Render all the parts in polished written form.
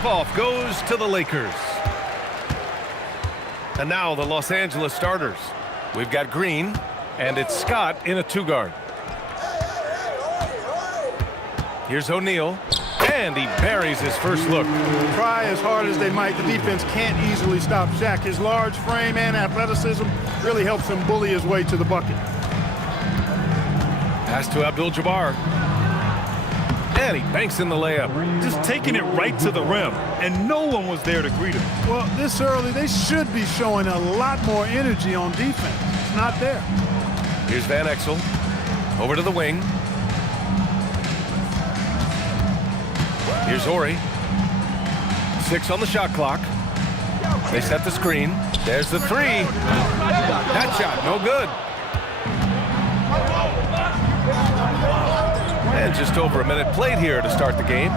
tip-off goes to the Lakers. And now the Los Angeles starters. We've got Green, and it's Scott in a two-guard. Here's O'Neal, and he buries his first look. Try as hard as they might, the defense can't easily stop Shaq. His large frame and athleticism really helps him bully his way to the bucket. Pass to Abdul-Jabbar. And he banks in the layup. Just taking it right to the rim, and no one was there to greet him. Well, this early, they should be showing a lot more energy on defense. It's not there. Here's Van Exel. Over to the wing. Here's Horry. 6 on the shot clock. They set the screen. There's the three. That shot, no good. And just over a minute played here to start the game.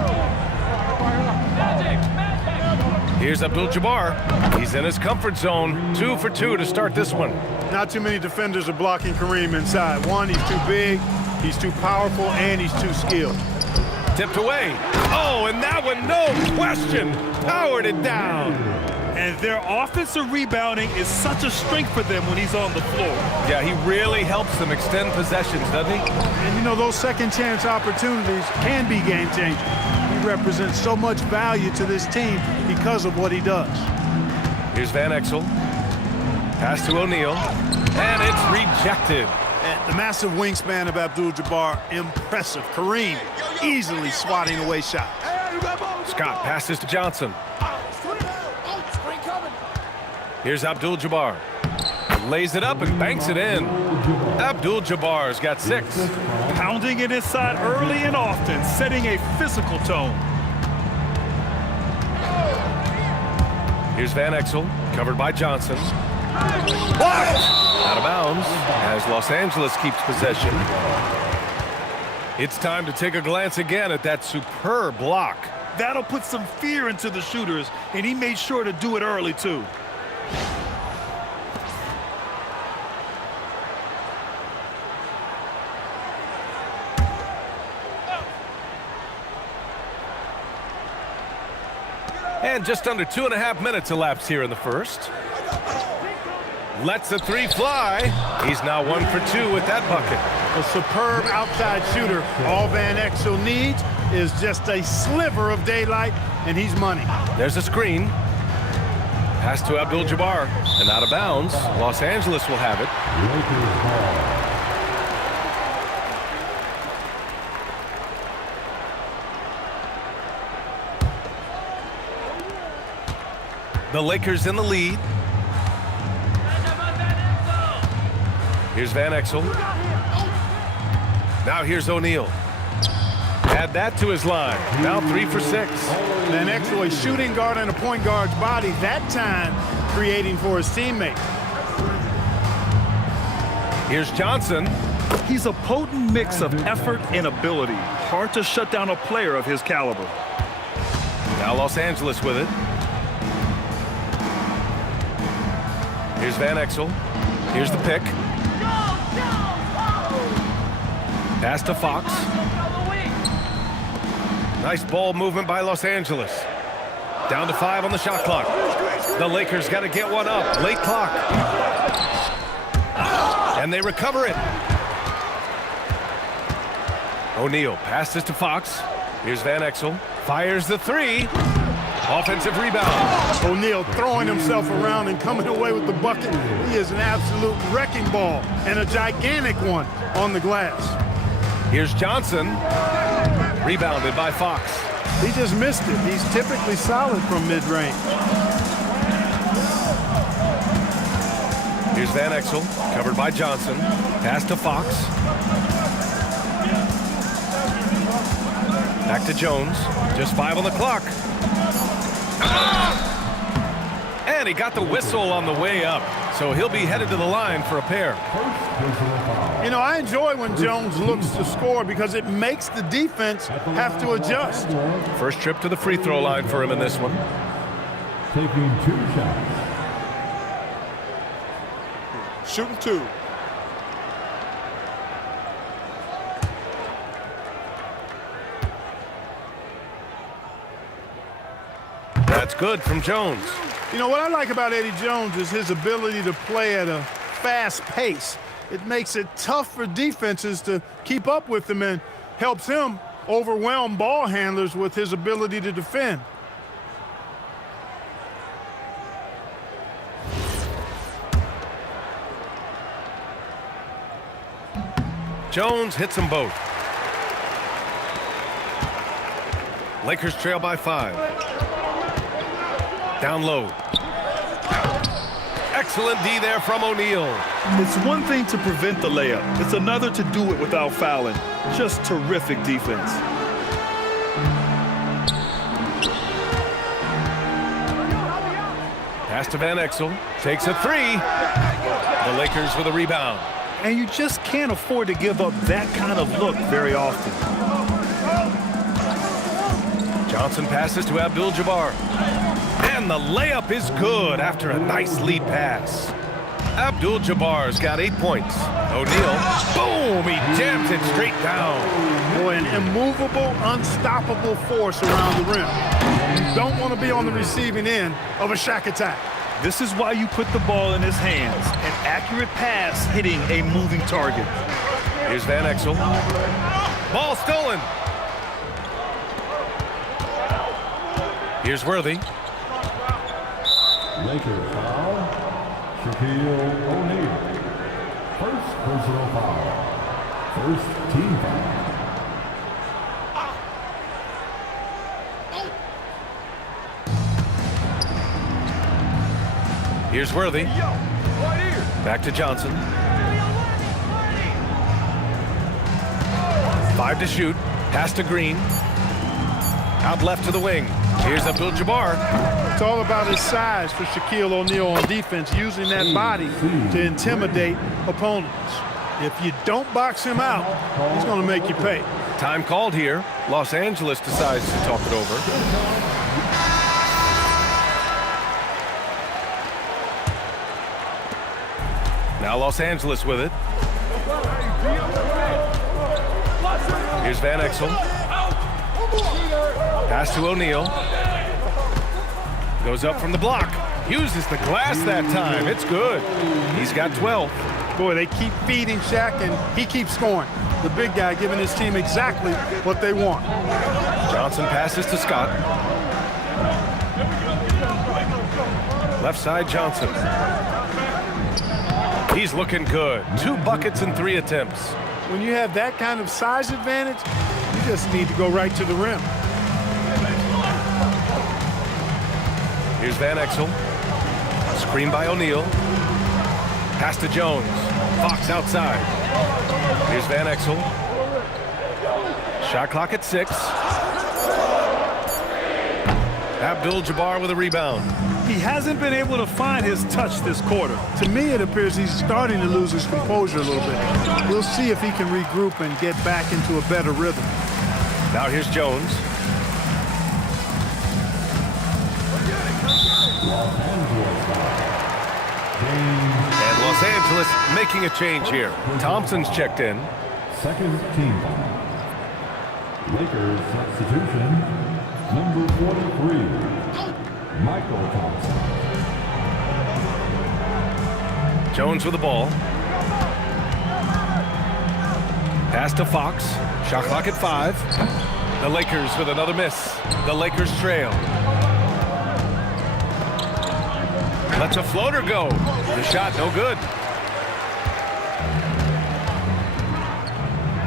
Here's Abdul-Jabbar. He's in his comfort zone. 2 for 2 to start this one. Not too many defenders are blocking Kareem inside. One, he's too big, he's too powerful, and he's too skilled. Tipped away. Oh, and that one, no question, powered it down. And their offensive rebounding is such a strength for them when he's on the floor. Yeah, he really helps them extend possessions, doesn't he? And, you know, those second-chance opportunities can be game-changing. He represents so much value to this team because of what he does. Here's Van Exel. Pass to O'Neal. And it's rejected. And the massive wingspan of Abdul-Jabbar, impressive. Kareem easily swatting away shots. Scott passes to Johnson. Here's Abdul-Jabbar. Lays it up and banks it in. Abdul-Jabbar's got 6. Pounding it inside early and often, setting a physical tone. Here's Van Exel, covered by Johnson. Blocked! Out of bounds as Los Angeles keeps possession. It's time to take a glance again at that superb block. That'll put some fear into the shooters, and he made sure to do it early, too. And just under 2.5 minutes elapsed here in the first. Lets the three fly. He's now 1 for 2 with that bucket. A superb outside shooter. All Van Exel needs is just a sliver of daylight, and he's money. There's a screen. Pass to Abdul-Jabbar. And out of bounds. Los Angeles will have it. The Lakers in the lead. Here's Van Exel. Now here's O'Neal. Add that to his line. Now 3 for 6. Van Exel, a shooting guard and a point guard's body, that time creating for his teammate. Here's Johnson. He's a potent mix of effort and ability. Hard to shut down a player of his caliber. Now Los Angeles with it. Here's Van Exel. Here's the pick. Pass to Fox. Nice ball movement by Los Angeles. Down to 5 on the shot clock. The Lakers got to get one up. Late clock. And they recover it. O'Neal passes to Fox. Here's Van Exel. Fires the 3. Offensive rebound. O'Neal throwing himself around and coming away with the bucket. He is an absolute wrecking ball and a gigantic one on the glass. Here's Johnson. Rebounded by Fox. He just missed it. He's typically solid from mid-range. Here's Van Exel, covered by Johnson. Pass to Fox. Back to Jones. Just 5 on the clock. And he got the whistle on the way up. So he'll be headed to the line for a pair. You know, I enjoy when Jones looks to score because it makes the defense have to adjust. First trip to the free throw line for him in this one. Taking 2 shots. Shooting 2. That's good from Jones. You know, what I like about Eddie Jones is his ability to play at a fast pace. It makes it tough for defenses to keep up with him and helps him overwhelm ball handlers with his ability to defend. Jones hits them both. Lakers trail by 5. Down low. Excellent D there from O'Neal. It's one thing to prevent the layup. It's another to do it without fouling. Just terrific defense. Pass to Van Exel. Takes a 3. The Lakers with a rebound. And you just can't afford to give up that kind of look very often. Johnson passes to Abdul-Jabbar. And the layup is good after a nice lead pass. Abdul-Jabbar's got 8 points. O'Neal, boom, he jams it straight down. Boy, an immovable, unstoppable force around the rim. You don't want to be on the receiving end of a Shaq attack. This is why you put the ball in his hands. An accurate pass hitting a moving target. Here's Van Exel. Ball stolen. Here's Worthy. Lakers foul. Shaquille O'Neal. First personal foul. First team foul. Here's Worthy. Back to Johnson. 5 to shoot. Pass to Green. Out left to the wing. Here's Abdul-Jabbar. It's all about his size for Shaquille O'Neal on defense, using that body to intimidate opponents. If you don't box him out, he's going to make you pay. Time called here. Los Angeles decides to talk it over. Now Los Angeles with it. Here's Van Exel. Pass to O'Neal. Goes up from the block. Uses the glass that time. It's good. He's got 12. Boy, they keep feeding Shaq, and he keeps scoring. The big guy giving his team exactly what they want. Johnson passes to Scott. Left side, Johnson. He's looking good. 2 buckets and 3 attempts. When you have that kind of size advantage, you just need to go right to the rim. Here's Van Exel. Screen by O'Neal. Pass to Jones. Fox outside. Here's Van Exel. Shot clock at 6. Abdul-Jabbar with a rebound. He hasn't been able to find his touch this quarter. To me, it appears he's starting to lose his composure a little bit. We'll see if he can regroup and get back into a better rhythm. Now here's Jones. And Los Angeles making a change here. Thompson's checked in. Second team foul. Lakers substitution. Number 43. Michael Thompson. Jones with the ball. Pass to Fox. Shot clock at 5. The Lakers with another miss. The Lakers trail. Lets a floater go. The shot no good.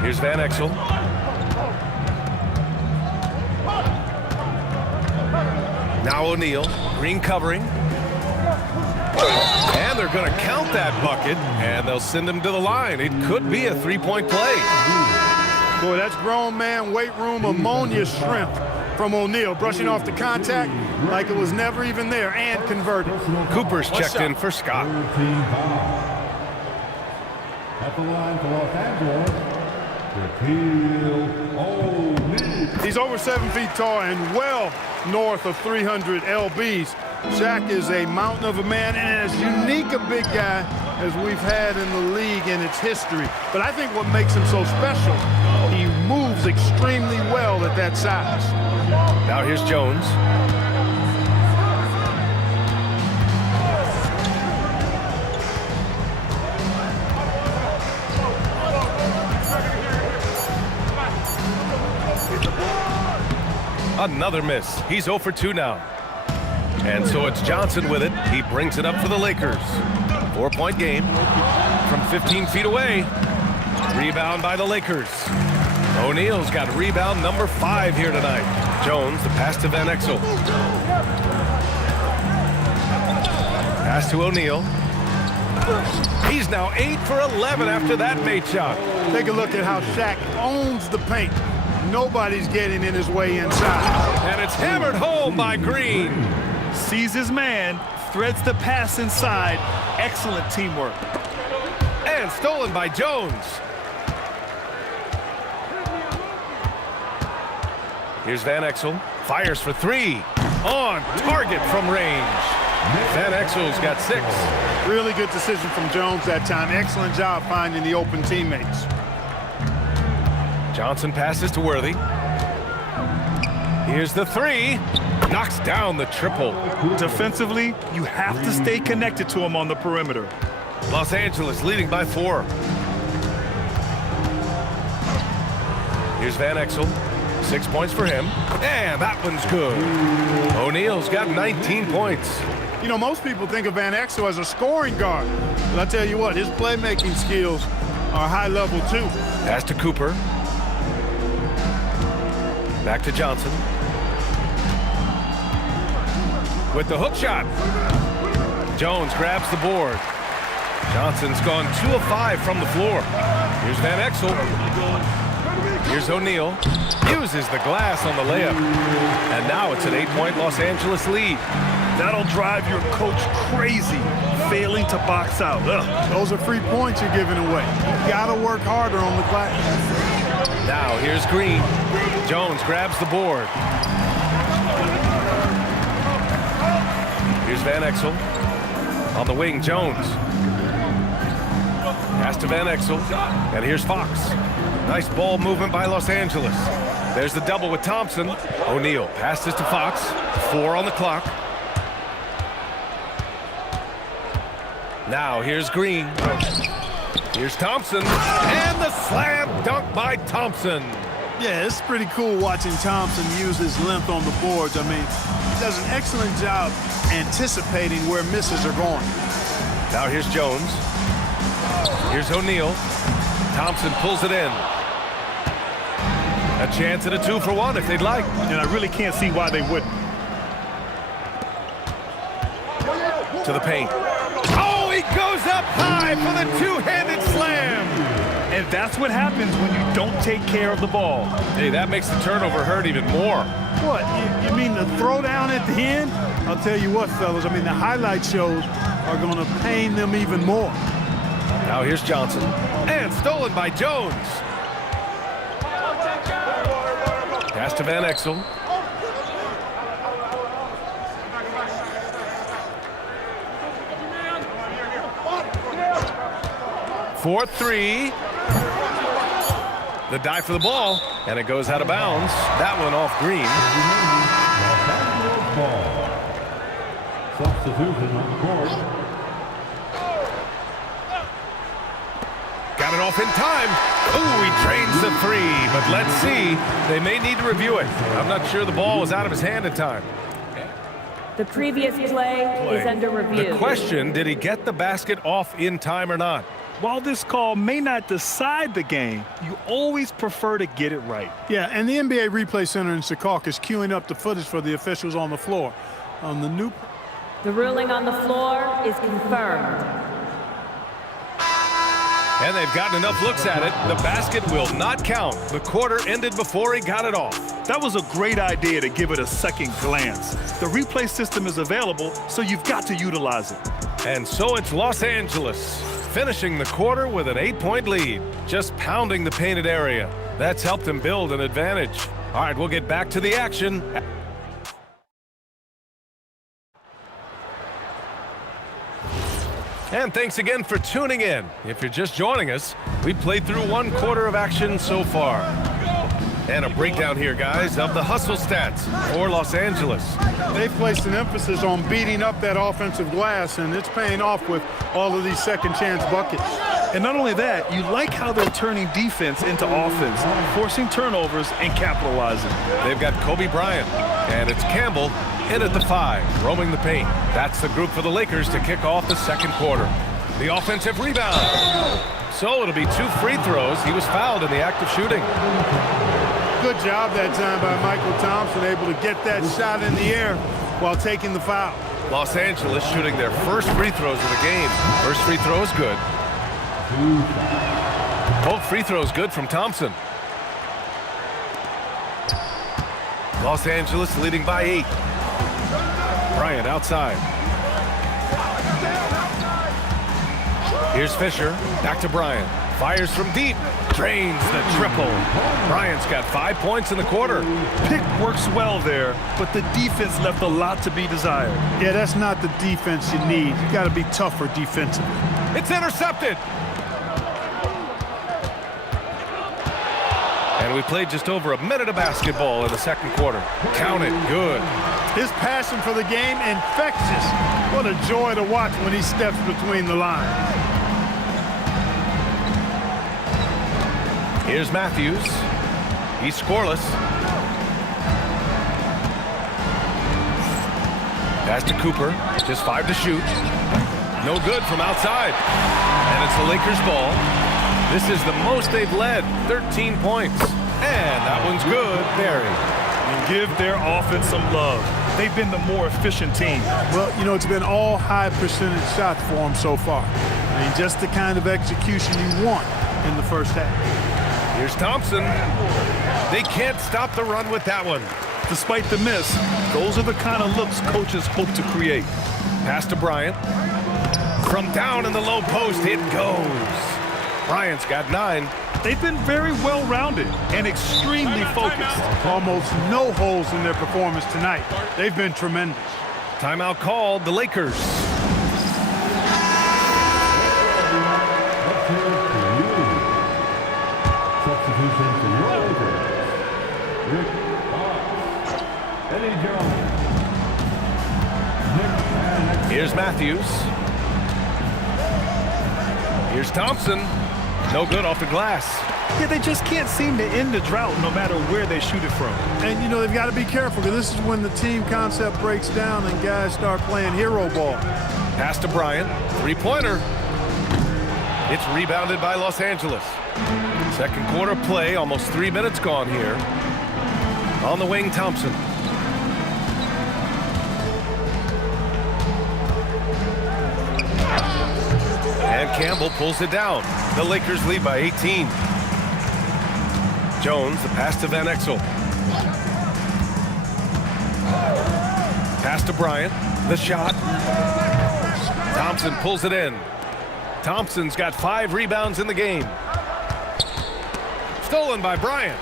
Here's Van Exel. Now O'Neal. Green covering. And they're going to count that bucket, and they'll send him to the line. It could be a 3-point play. Boy, that's grown man weight room ammonia strength from O'Neal, brushing off the contact like it was never even there and converted. Cooper's checked in for Scott. Third team foul. At the line for Los Angeles, Shaquille O'Neal. He's over 7 feet tall and well north of 300 lbs. Shaq is a mountain of a man and as unique a big guy as we've had in the league in its history. But I think what makes him so special, he moves extremely well at that size. Now here's Jones. Another miss. He's 0 for 2 now. And so it's Johnson with it. He brings it up for the Lakers. 4-point game from 15 feet away. Rebound by the Lakers. O'Neal's got rebound number 5 here tonight. Jones, the pass to Van Exel. Pass to O'Neal. He's now 8 for 11 after that made shot. Take a look at how Shaq owns the paint. Nobody's getting in his way inside. And it's hammered home by Green. Sees his man, threads the pass inside. Excellent teamwork. And stolen by Jones. Here's Van Exel. Fires for 3. On target from range. Van Exel's got 6. Really good decision from Jones that time. Excellent job finding the open teammates. Johnson passes to Worthy. Here's the 3. Knocks down the triple. Defensively, you have to stay connected to him on the perimeter. Los Angeles leading by 4. Here's Van Exel. 6 points for him. And that one's good. O'Neal's got 19 points. You know, most people think of Van Exel as a scoring guard. But I tell you what, his playmaking skills are high level too. Pass to Cooper. Back to Johnson. With the hook shot. Jones grabs the board. Johnson's gone 2 of 5 from the floor. Here's Van Exel. Here's O'Neal. Uses the glass on the layup. And now it's an 8-point Los Angeles lead. That'll drive your coach crazy, failing to box out. Ugh. Those are free points you're giving away. You got to work harder on the glass. Now here's Green. Jones grabs the board. Here's Van Exel. On the wing, Jones. Pass to Van Exel. And here's Fox. Nice ball movement by Los Angeles. There's the double with Thompson. O'Neal passes to Fox. 4 on the clock. Now here's Green. Here's Thompson. And the slam dunk by Thompson. Yeah, it's pretty cool watching Thompson use his length on the boards. I mean, he does an excellent job anticipating where misses are going. Now here's Jones. Here's O'Neal. Thompson pulls it in. A chance at a 2-for-1 if they'd like. And I really can't see why they wouldn't. To the paint. Oh, he goes up high for the two-handed slam. And that's what happens when you don't take care of the ball. Hey, that makes the turnover hurt even more. What, you mean the throwdown at the end? I'll tell you what, fellas, I mean, the highlight shows are going to pain them even more. Now here's Johnson. And stolen by Jones. Pass to Van Exel. For 3. The dive for the ball, and it goes out of bounds. That one off Green. Substitution on the court. Got it off in time. Ooh, he drains the 3, but let's see. They may need to review it. I'm not sure the ball was out of his hand in time. The previous play is under review. The question, did he get the basket off in time or not? While this call may not decide the game, you always prefer to get it right. Yeah, and the NBA Replay Center in Secaucus is queuing up the footage for the officials on the floor. On the new... The ruling on the floor is confirmed. And they've gotten enough looks at it. The basket will not count. The quarter ended before he got it off. That was a great idea to give it a second glance. The replay system is available, so you've got to utilize it. And so it's Los Angeles, finishing the quarter with an 8-point lead, just pounding the painted area. That's helped them build an advantage. All right, we'll get back to the action. And thanks again for tuning in. If you're just joining us, we played through 1 quarter of action so far. And a breakdown here, guys, of the hustle stats for Los Angeles. They've placed an emphasis on beating up that offensive glass, and it's paying off with all of these second chance buckets. And not only that, you like how they're turning defense into offense, forcing turnovers and capitalizing. They've got Kobe Bryant, and it's Campbell in at the 5, roaming the paint. That's the group for the Lakers to kick off the second quarter. The offensive rebound. So it'll be 2 free throws. He was fouled in the act of shooting. Good job that time by Michael Thompson, able to get that shot in the air while taking the foul. Los Angeles shooting their first free throws of the game. First free throw is good. Both free throws good from Thompson. Los Angeles leading by 8. Bryant outside. Here's Fisher. Back to Bryant. Fires from deep. Drains the triple. Bryant's got 5 points in the quarter. Pick works well there, but the defense left a lot to be desired. Yeah, that's not the defense you need. You got to be tougher defensively. It's intercepted. And we played just over a minute of basketball in the second quarter. Count it. Good. His passion for the game, infectious. What a joy to watch when he steps between the lines. Here's Matthews. He's scoreless. Pass to Cooper. Just 5 to shoot. No good from outside. And it's the Lakers' ball. This is the most they've led. 13 points. And that one's good. Barry. And give their offense some love. They've been the more efficient team. Well, you know, it's been all high percentage shots for him so far. I mean, just the kind of execution you want in the first half. Here's Thompson. They can't stop the run with that one. Despite the miss, those are the kind of looks coaches hope to create. Pass to Bryant. From down in the low post, it goes. Bryant's got 9. They've been very well-rounded and extremely focused. Almost no holes in their performance tonight. They've been tremendous. Timeout called. The Lakers. Substitution for your Lakers. Rick Fox, Eddie Jones, Nick Van. Here's Matthews. Here's Thompson. No good off the glass. Yeah, they just can't seem to end the drought no matter where they shoot it from. And, you know, they've got to be careful because this is when the team concept breaks down and guys start playing hero ball. Pass to Bryant. 3-pointer. It's rebounded by Los Angeles. Second quarter play. Almost 3 minutes gone here. On the wing, Thompson. And Campbell pulls it down. The Lakers lead by 18. Jones, the pass to Van Exel. Pass to Bryant. The shot. Thompson pulls it in. Thompson's got 5 rebounds in the game. Stolen by Bryant.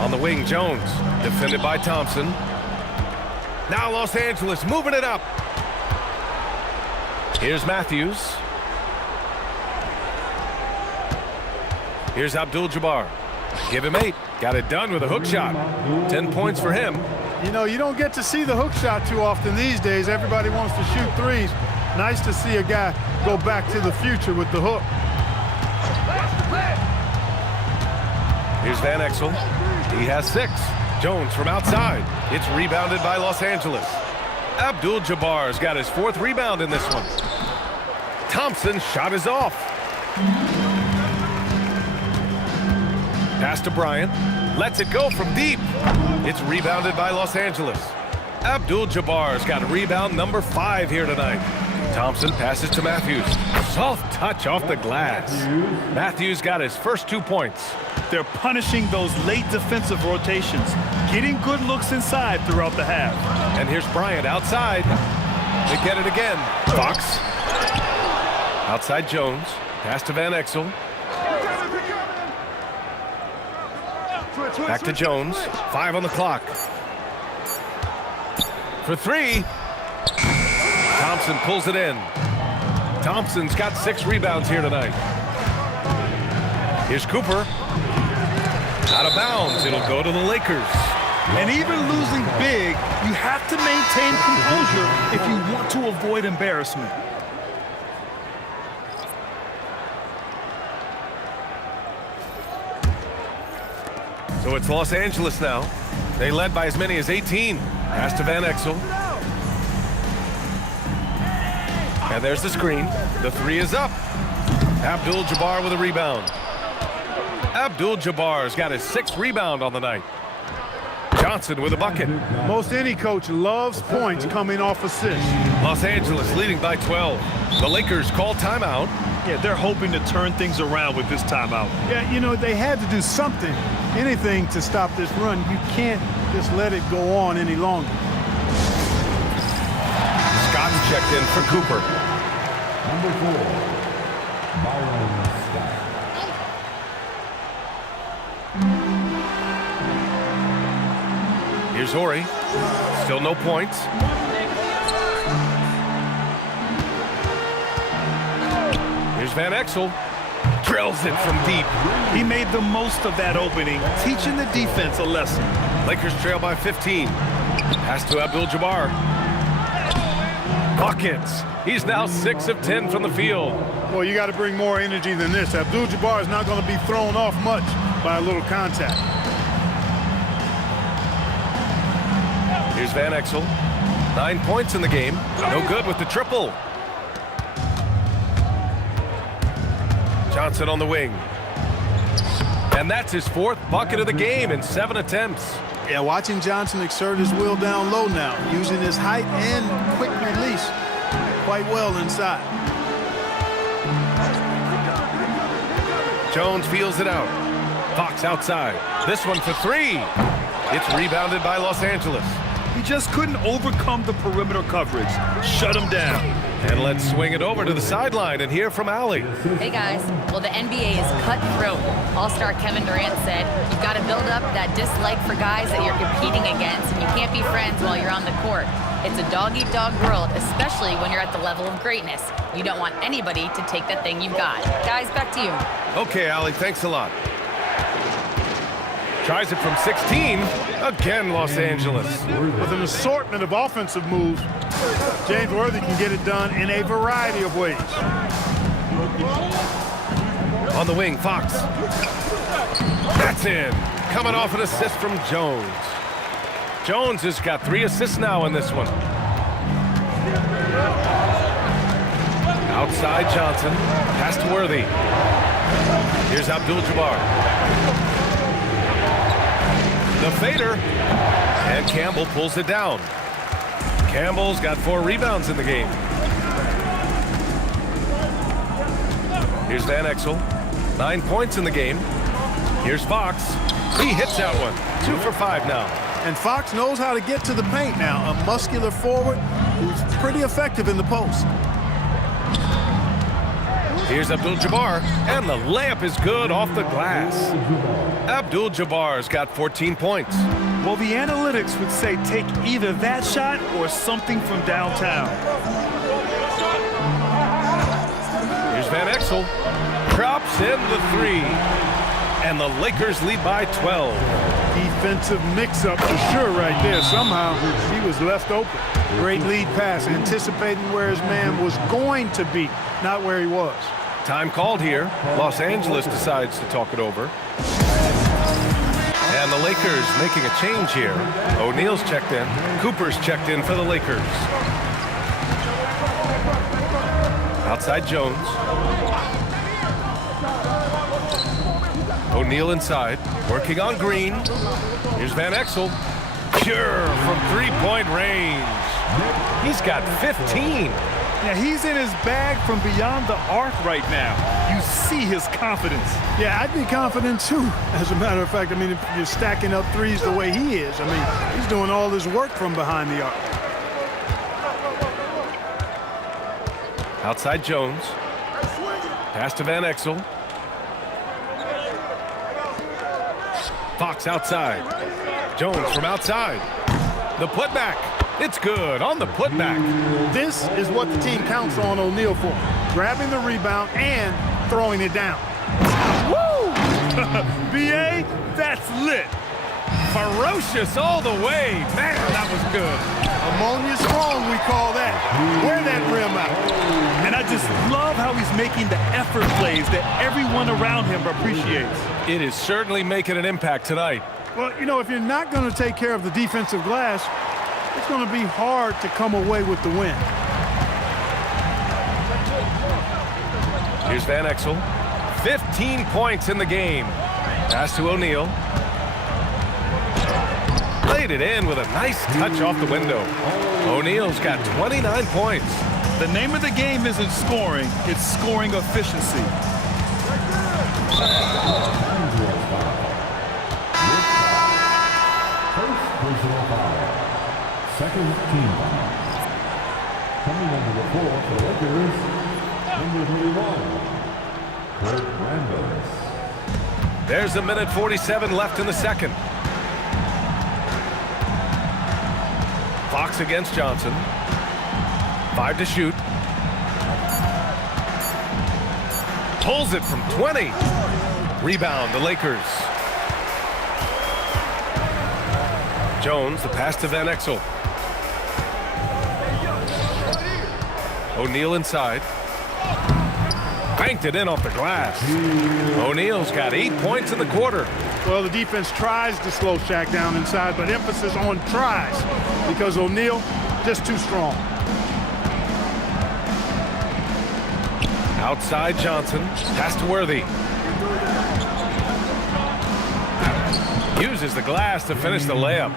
On the wing, Jones. Defended by Thompson. Now Los Angeles moving it up. Here's Matthews. Here's Abdul-Jabbar. Give him 8. Got it done with a hook shot. 10 points for him. You know, you don't get to see the hook shot too often these days. Everybody wants to shoot threes. Nice to see a guy go back to the future with the hook. Here's Van Exel. He has 6. Jones from outside. It's rebounded by Los Angeles. Abdul-Jabbar's got his 4th rebound in this one. Thompson's shot is off. Pass to Bryant. Lets it go from deep. It's rebounded by Los Angeles. Abdul-Jabbar's got rebound number 5 here tonight. Thompson passes to Matthews. Soft touch off the glass. Matthews got his first 2 points. They're punishing those late defensive rotations, getting good looks inside throughout the half. And here's Bryant outside. They get it again. Fox. Outside Jones. Pass to Van Exel. Back to Jones. 5 on the clock. For 3. Thompson pulls it in. Thompson's got 6 rebounds here tonight. Here's Cooper. Out of bounds. It'll go to the Lakers. And even losing big, you have to maintain composure if you want to avoid embarrassment. So it's Los Angeles now. They led by as many as 18. Pass to Van Exel. And there's the screen. The three is up. Abdul-Jabbar with a rebound. Abdul-Jabbar's got his 6th rebound on the night. Johnson with a bucket. Most any coach loves points coming off assists. Los Angeles leading by 12. The Lakers call timeout. Yeah, they're hoping to turn things around with this timeout. Yeah, you know, they had to do something, anything to stop this run. You can't just let it go on any longer. Scott's checked in for Cooper. Number 4, Byron Scott. Here's Horry. Still no points. Here's Van Exel. Drills it from deep. He made the most of that opening, teaching the defense a lesson. Lakers trail by 15. Pass to Abdul-Jabbar. Buckets. He's now 6 of 10 from the field. Well, you got to bring more energy than this. Abdul-Jabbar is not going to be thrown off much by a little contact. Here's Van Exel. 9 points in the game. No good with the triple. Johnson on the wing. And that's his 4th bucket of the game in 7 attempts. Yeah, watching Johnson exert his will down low now, using his height and quick release quite well inside. Jones feels it out. Fox outside. This one for 3. It's rebounded by Los Angeles. He just couldn't overcome the perimeter coverage. Shut him down. And let's swing it over to the sideline and hear from Allie. Hey guys, well the NBA is cutthroat. All-star Kevin Durant said, you've got to build up that dislike for guys that you're competing against and you can't be friends while you're on the court. It's a dog-eat-dog world, especially when you're at the level of greatness. You don't want anybody to take that thing you've got. Guys, back to you. Okay, Allie, thanks a lot. Tries it from 16. Again, Los Angeles. With an assortment of offensive moves, James Worthy can get it done in a variety of ways. On the wing, Fox. That's in. Coming off an assist from Jones. Jones has got 3 assists now in this one. Outside Johnson. Pass to Worthy. Here's Abdul-Jabbar. The fader. And Campbell pulls it down. Campbell's got 4 rebounds in the game. Here's Van Exel. 9 points in the game. Here's Fox. He hits that one. 2 for 5 now. And Fox knows how to get to the paint now. A muscular forward who's pretty effective in the post. Here's Abdul-Jabbar, and the layup is good off the glass. Abdul-Jabbar's got 14 points. Well, the analytics would say take either that shot or something from downtown. Here's Van Exel. Drops in the 3. And the Lakers lead by 12. Defensive mix-up for sure right there. Somehow he was left open. Great lead pass, anticipating where his man was going to be, not where he was. Time called here. Los Angeles decides to talk it over. And the Lakers making a change here. O'Neal's checked in. Cooper's checked in for the Lakers. Outside Jones. O'Neal inside, working on Green. Here's Van Exel. Pure from 3-point range. He's got 15. Yeah, he's in his bag from beyond the arc right now. You see his confidence. Yeah, I'd be confident too, as a matter of fact. I mean, if you're stacking up threes the way he is, I mean, he's doing all his work from behind the arc. Outside Jones. Pass to Van Exel. Fox outside. Jones from outside. The putback. It's good on the putback. This is what the team counts on O'Neal for. Grabbing the rebound and throwing it down. Woo! BA, that's lit. Ferocious all the way. Man, that was good. Ammonia strong, we call that. Wear that rim out. And I just love how he's making the effort plays that everyone around him appreciates. It is certainly making an impact tonight. Well, you know, if you're not going to take care of the defensive glass, it's going to be hard to come away with the win. Here's Van Exel. 15 points in the game. Pass to O'Neal. Laid it in with a nice touch off the window. O'Neal's got 29 points. The name of the game isn't scoring, it's scoring efficiency. First personal foul. Second team foul. Coming under the floor for the Lakers, number 31, Kurt Rambis. There's a minute 47 left in the second. Fox against Johnson. 5 to shoot. Pulls it from 20. Rebound, the Lakers. Jones, the pass to Van Exel. O'Neal inside. Banked it in off the glass. O'Neal's got 8 points in the quarter. Well, the defense tries to slow Shaq down inside, but emphasis on tries because O'Neal just too strong. Outside Johnson. Pass to Worthy. Uses the glass to finish the layup.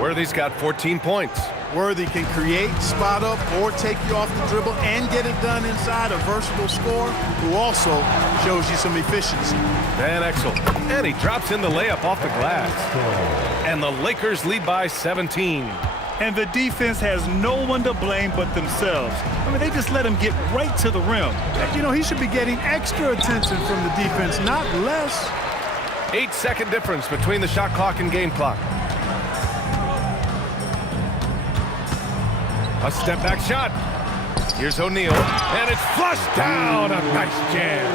Worthy's got 14 points. Worthy can create, spot up, or take you off the dribble and get it done inside. A versatile scorer who also shows you some efficiency. Van Exel. And he drops in the layup off the glass. And the Lakers lead by 17. And the defense has no one to blame but themselves. I mean, they just let him get right to the rim. You know, he should be getting extra attention from the defense, not less. 8-second difference between the shot clock and game clock. A step back shot. Here's O'Neal, and it's flushed down. A nice jam.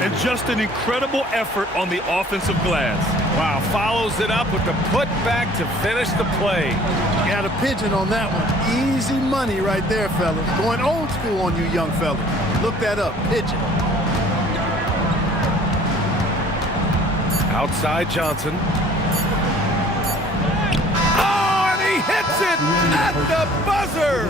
And just an incredible effort on the offensive glass. Wow, follows it up with the putback to finish the play. Got a pigeon on that one. Easy money right there, fellas. Going old school on you young fellas. Look that up, pigeon. Outside Johnson. Oh, and he hits it at the buzzer.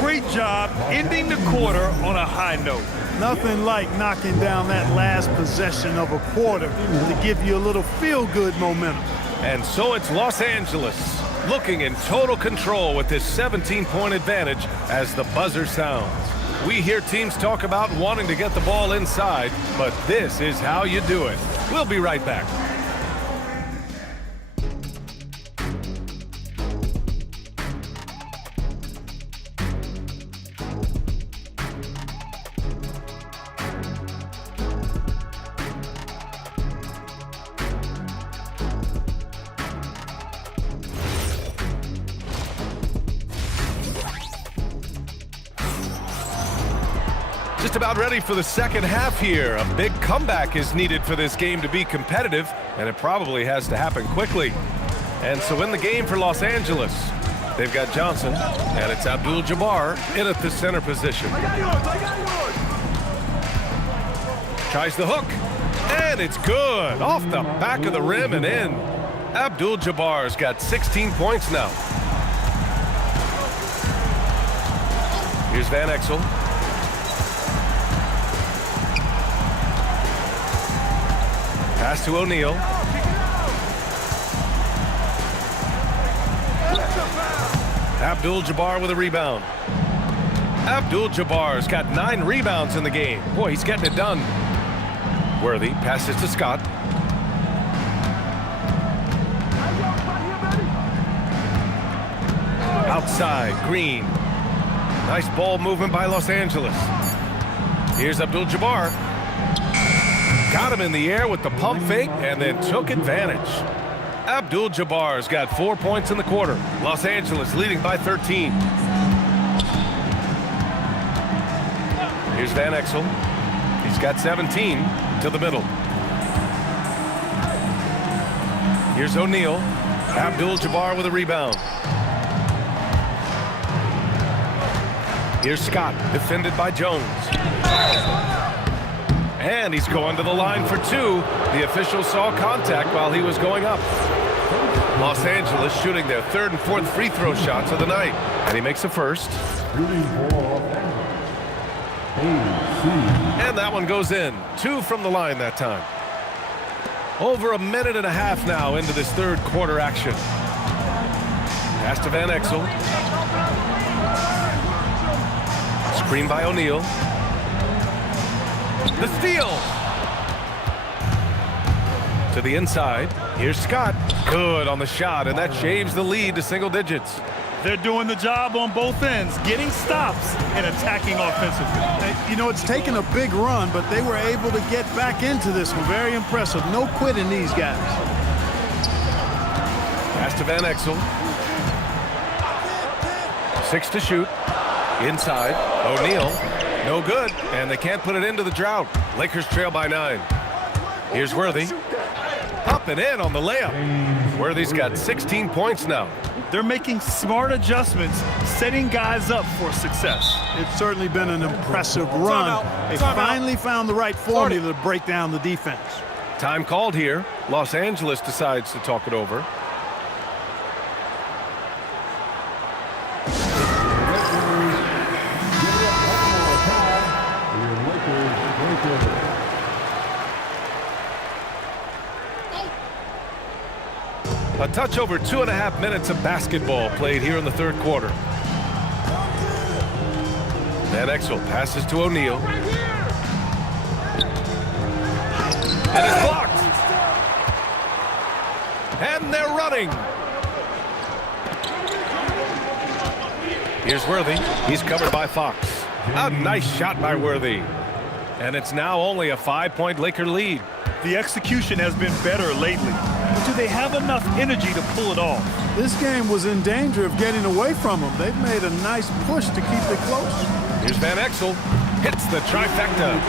Great job ending the quarter on a high note. Nothing like knocking down that last possession of a quarter to give you a little feel-good momentum. And so it's Los Angeles looking in total control with this 17-point advantage as the buzzer sounds. We hear teams talk about wanting to get the ball inside, but this is how you do it. We'll be right back. Just about ready for the second half here. A big comeback is needed for this game to be competitive, and it probably has to happen quickly. And so in the game for Los Angeles, they've got Johnson, and it's Abdul-Jabbar in at the center position. Tries the hook, and it's good. Off the back of the rim and in. Abdul-Jabbar's got 16 points now. Here's Van Exel. Pass to O'Neal. Abdul-Jabbar with a rebound. Abdul-Jabbar's got 9 rebounds in the game. Boy, he's getting it done. Worthy passes to Scott. Outside, Green. Nice ball movement by Los Angeles. Here's Abdul-Jabbar. Got him in the air with the pump fake and then took advantage. Abdul-Jabbar's got 4 points in the quarter. Los Angeles leading by 13. Here's Van Exel. He's got 17 to the middle. Here's O'Neal. Abdul-Jabbar with a rebound. Here's Scott, defended by Jones. And he's going to the line for two. The official saw contact while he was going up. Los Angeles shooting their third and fourth free throw shots of the night. And he makes the first. Shooting for AC. And that one goes in. 2 from the line that time. Over a minute and a half now into this third quarter action. Pass to Van Exel. Screen by O'Neal. The steal. To the inside. Here's Scott. Good on the shot, and that shaves the lead to single digits. They're doing the job on both ends, getting stops and attacking offensively. You know, it's taken a big run, but they were able to get back into this one. Very impressive. No quitting these guys. Pass to Van Exel. 6 to shoot. Inside. O'Neal. No good, and they can't put it into the drought. Lakers trail by 9. Here's Worthy. Up and in on the layup. Worthy's got 16 points now. They're making smart adjustments, setting guys up for success. It's certainly been an impressive run. They finally found the right formula to break down the defense. Time called here. Los Angeles decides to talk it over. A touch over 2.5 minutes of basketball played here in the third quarter. Van Exel passes to O'Neal. And it's blocked. And they're running. Here's Worthy. He's covered by Fox. A nice shot by Worthy. And it's now only a 5-point Laker lead. The execution has been better lately. But do they have enough energy to pull it off? This game was in danger of getting away from them. They've made a nice push to keep it close. Here's Van Exel. Hits the trifecta.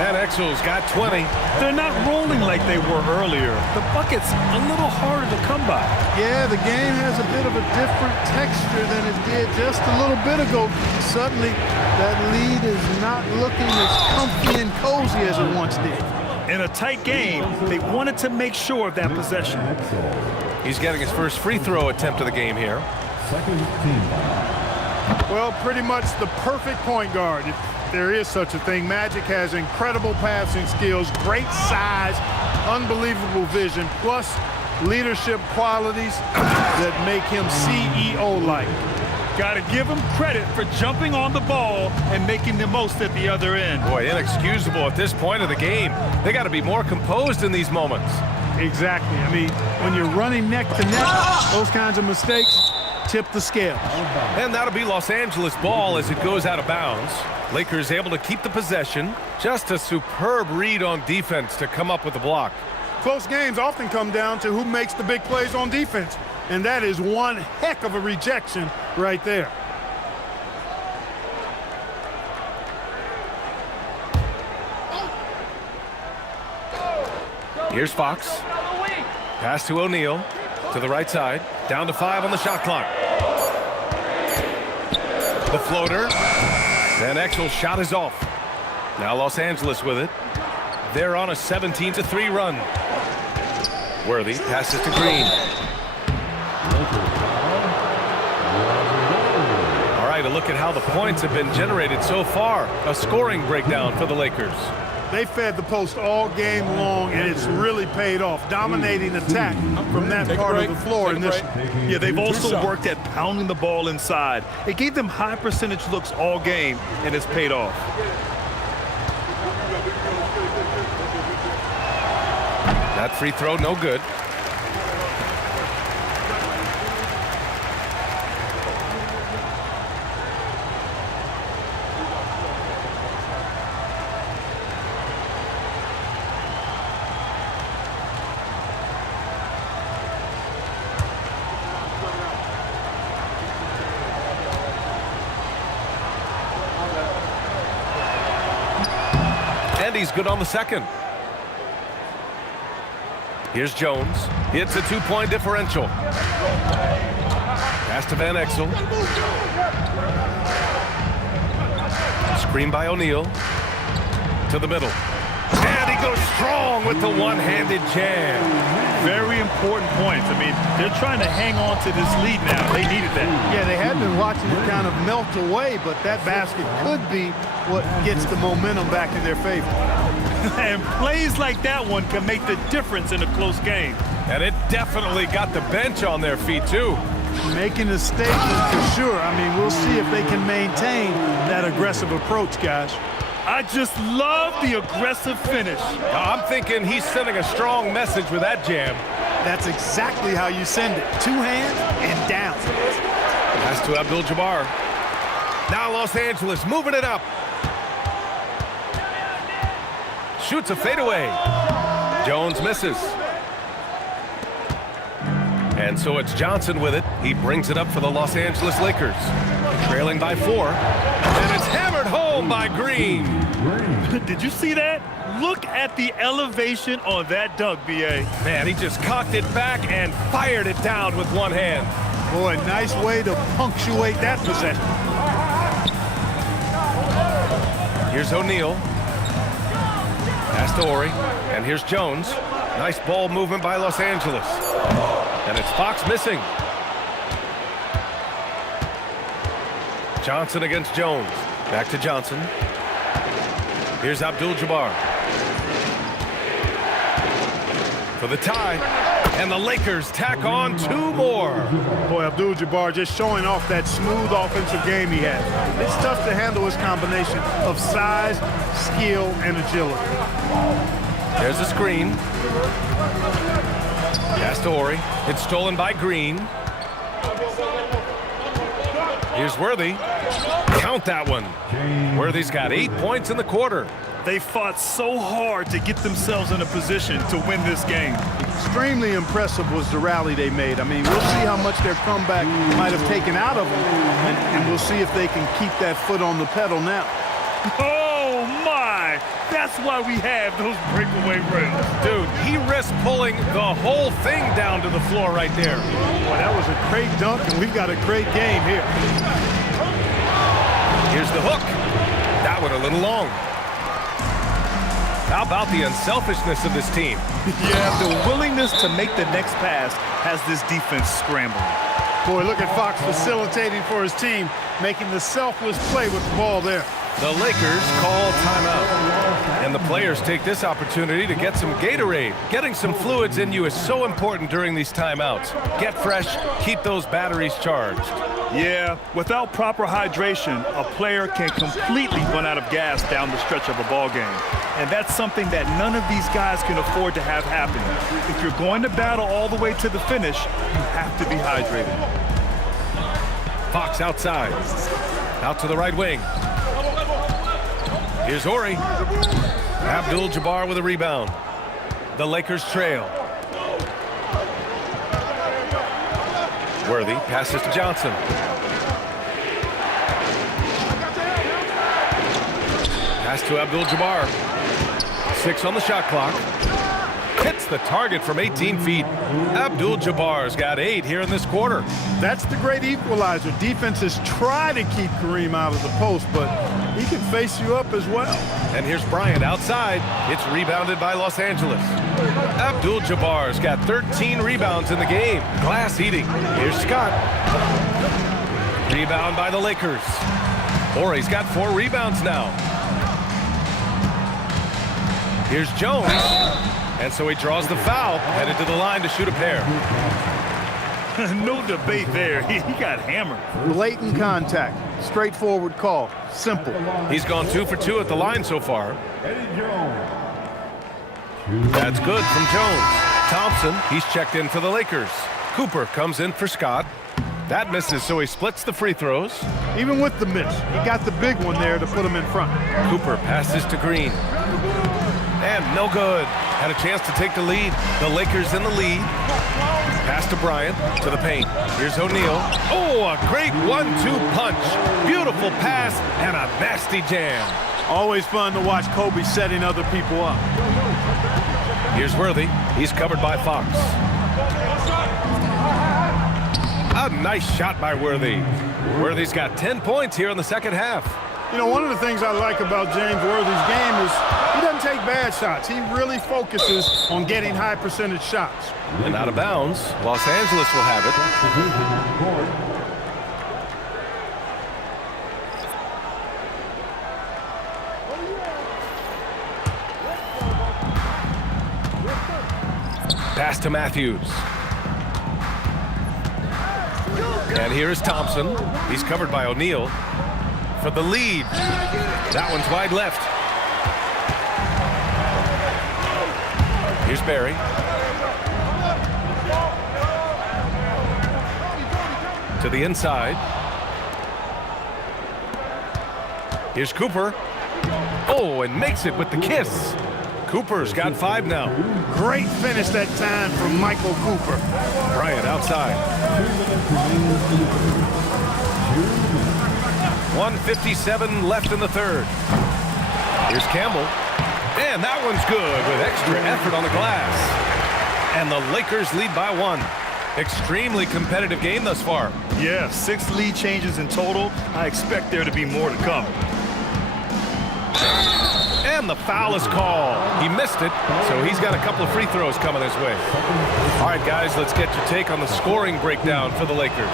Van Exel's got 20. They're not rolling like they were earlier. The bucket's a little harder to come by. Yeah, the game has a bit of a different texture than it did just a little bit ago. Suddenly, that lead is not looking as comfy and cozy as it once did. In a tight game, they wanted to make sure of that possession. He's getting his first free throw attempt of the game here. Second team foul. Well, pretty much the perfect point guard, if there is such a thing. Magic has incredible passing skills, great size, unbelievable vision, plus leadership qualities that make him CEO-like. Got to give him credit for jumping on the ball and making the most at the other end. Boy, inexcusable at this point of the game. They got to be more composed in these moments. Exactly. I mean, when you're running neck to neck, those kinds of mistakes tip the scale. And that'll be Los Angeles ball as it goes out of bounds. Lakers able to keep the possession. Just a superb read on defense to come up with the block. Close games often come down to who makes the big plays on defense. And that is one heck of a rejection right there. Here's Fox. Pass to O'Neal. To the right side. Down to 5 on the shot clock. The floater. Van Exel's shot is off. Now Los Angeles with it. They're on a 17-3 run. Worthy passes to Green. All right, a look at how the points have been generated so far. A scoring breakdown for the Lakers. They fed the post all game long, and it's really paid off. Dominating attack from that part of the floor in this. Yeah, they've also worked at pounding the ball inside. It gave them high percentage looks all game, and it's paid off. That free throw, no good. And he's good on the second. Here's Jones. It's a 2-point differential. Pass to Van Exel. Screen by O'Neal. To the middle. And he goes strong with the one-handed jam. Very important points. I mean, they're trying to hang on to this lead now. They needed that. Yeah, they had been watching it kind of melt away, but that basket could be what gets the momentum back in their favor. And plays like that one can make the difference in a close game. And it definitely got the bench on their feet, too. Making a statement for sure. I mean, we'll see if they can maintain that aggressive approach, guys. I just love the aggressive finish. I'm thinking he's sending a strong message with that jam. That's exactly how you send it. 2 hands and down. Pass to Abdul-Jabbar. Now Los Angeles moving it up. Shoots a fadeaway. Jones misses. And so it's Johnson with it. He brings it up for the Los Angeles Lakers. Trailing by 4. And it's hammered home by Green. Did you see that? Look at the elevation on that dunk, B.A. Man, he just cocked it back and fired it down with one hand. Boy, nice way to punctuate that possession. Here's O'Neal. Pass to Horry. And here's Jones. Nice ball movement by Los Angeles. And it's Fox missing. Johnson against Jones. Back to Johnson. Here's Abdul-Jabbar. For the tie. And the Lakers tack on 2 more. Boy, Abdul-Jabbar just showing off that smooth offensive game he has. It's tough to handle his combination of size, skill, and agility. There's a screen. Pass to Horry. It's stolen by Green. Here's Worthy. Count that one. Worthy's got 8 points in the quarter. They fought so hard to get themselves in a position to win this game. Extremely impressive was the rally they made. I mean, we'll see how much their comeback might have taken out of them, and we'll see if they can keep that foot on the pedal now. Oh, my! That's why we have those breakaway rims. Dude, he risked pulling the whole thing down to the floor right there. Boy, that was a great dunk, and we've got a great game here. Here's the hook. That one a little long. How about the unselfishness of this team? Yeah, the willingness to make the next pass has this defense scrambling. Boy, look at Fox facilitating for his team, making the selfless play with the ball there. The Lakers call timeout. And the players take this opportunity to get some Gatorade. Getting some fluids in you is so important during these timeouts. Get fresh, keep those batteries charged. Yeah, without proper hydration, a player can completely run out of gas down the stretch of a ball game. And that's something that none of these guys can afford to have happen. If you're going to battle all the way to the finish, you have to be hydrated. Fox outside. Out to the right wing. Here's Horry. Abdul-Jabbar with a rebound. The Lakers trail. Worthy passes to Johnson. Pass to Abdul-Jabbar. 6 on the shot clock. Hits the target from 18 feet. Abdul-Jabbar's got 8 here in this quarter. That's the great equalizer. Defenses try to keep Kareem out of the post, but he can face you up as well. And here's Bryant outside. It's rebounded by Los Angeles. Abdul-Jabbar's got 13 rebounds in the game. Glass eating. Here's Scott. Rebound by the Lakers. Horry's got 4 rebounds now. Here's Jones. And so he draws the foul, headed to the line to shoot a pair. No debate there. He got hammered. Blatant contact. Straightforward call. Simple. He's gone 2 for 2 at the line so far. That's good from Jones. Thompson, he's checked in for the Lakers. Cooper comes in for Scott. That misses, so he splits the free throws. Even with the miss, he got the big one there to put him in front. Cooper passes to Green. And no good. Had a chance to take the lead. The Lakers in the lead. Pass to Bryant, to the paint. Here's O'Neal. Oh, a great 1-2 punch. Beautiful pass and a nasty jam. Always fun to watch Kobe setting other people up. Here's Worthy. He's covered by Fox. A nice shot by Worthy. Worthy's got 10 points here in the second half. You know, one of the things I like about James Worthy's game is he doesn't take bad shots. He really focuses on getting high percentage shots. And out of bounds, Los Angeles will have it. Pass to Matthews. And here is Thompson. He's covered by O'Neal for the lead. That one's wide left. Here's Barry. To the inside. Here's Cooper. Oh, and makes it with the kiss. Cooper's got 5 now. Great finish that time from Michael Cooper. Bryant outside. 1:57 left in the third. Here's Campbell. And that one's good with extra effort on the glass. And the Lakers lead by 1. Extremely competitive game thus far. Yeah, 6 lead changes in total. I expect there to be more to come. And the foul is called. He missed it, so he's got a couple of free throws coming his way. All right, guys, let's get your take on the scoring breakdown for the Lakers.